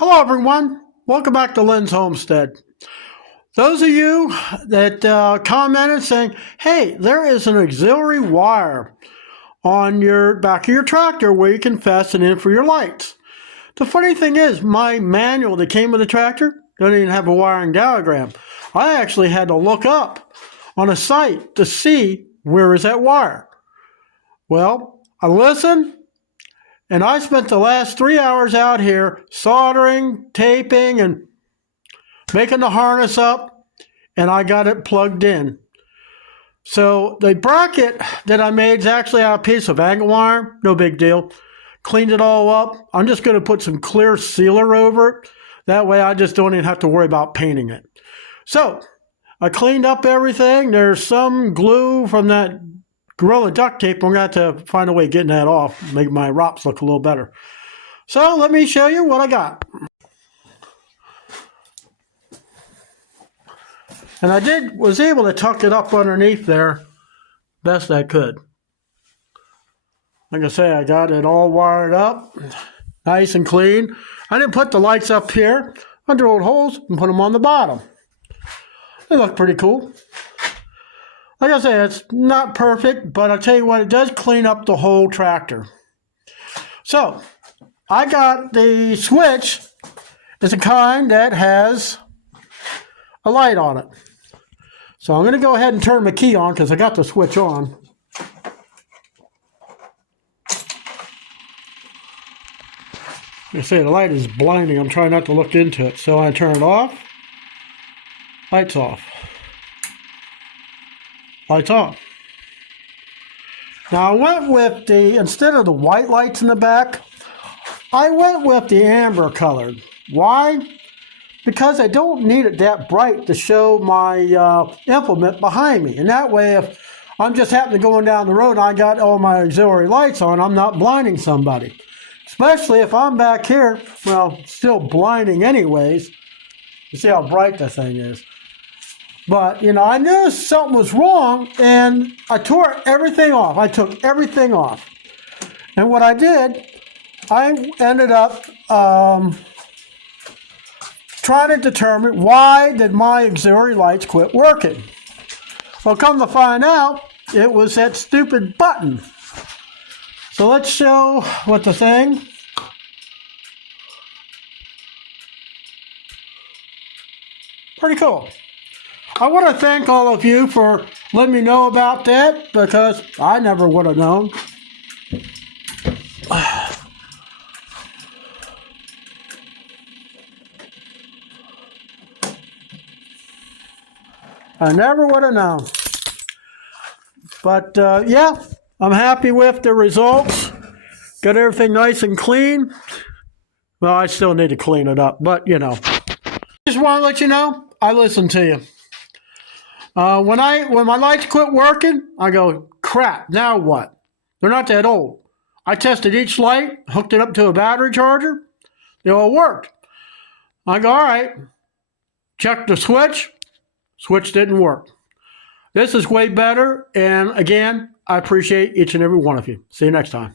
Hello everyone, welcome back to Lynn's Homestead. Those of you that commented saying, hey, there is an auxiliary wire on your back of your tractor where you can fasten in for your lights. The funny thing is, my manual that came with the tractor doesn't even have a wiring diagram. I actually had to look up on a site to see where is that wire. Well, I listened. And I spent the last 3 hours out here soldering, taping, and making the harness up, and I got it plugged in. So the bracket that I made is actually out of a piece of angle wire, no big deal. Cleaned it all up. I'm just going to put some clear sealer over it. That way I just don't even have to worry about painting it. So I cleaned up everything. There's some glue from that Gorilla duct tape. I'm going to have to find a way of getting that off, make my ROPS look a little better. So let me show you what I got. And I was able to tuck it up underneath there best I could. Like I say, I got it all wired up, nice and clean. I didn't put the lights up here. I drilled holes and put them on the bottom. They look pretty cool. Like I say, it's not perfect, but I'll tell you what, it does clean up the whole tractor. So, I got the switch. It's a kind that has a light on it. So I'm going to go ahead and turn my key on because I got the switch on. Like I say, the light is blinding. I'm trying not to look into it. So I turn it off. Lights off. Lights on. Now I went with instead of the white lights in the back, I went with the amber colored. Why? Because I don't need it that bright to show my implement behind me. And that way, if I'm just happening going down the road and I got all my auxiliary lights on, I'm not blinding somebody. Especially if I'm back here, well, still blinding anyways. You see how bright the thing is. But, you know, I knew something was wrong, and I tore everything off. I took everything off. And what I did, I ended up trying to determine why did my auxiliary lights quit working. Well, come to find out, it was that stupid button. So let's show what the thing. Pretty cool. I want to thank all of you for letting me know about that because I never would have known. I never would have known. But yeah, I'm happy with the results. Got everything nice and clean. Well, I still need to clean it up, but you know. Just want to let you know, I listen to you. When my lights quit working, I go, crap, now what? They're not that old. I tested each light, hooked it up to a battery charger. They all worked. I go, all right, check the switch. Switch didn't work. This is way better. And again, I appreciate each and every one of you. See you next time.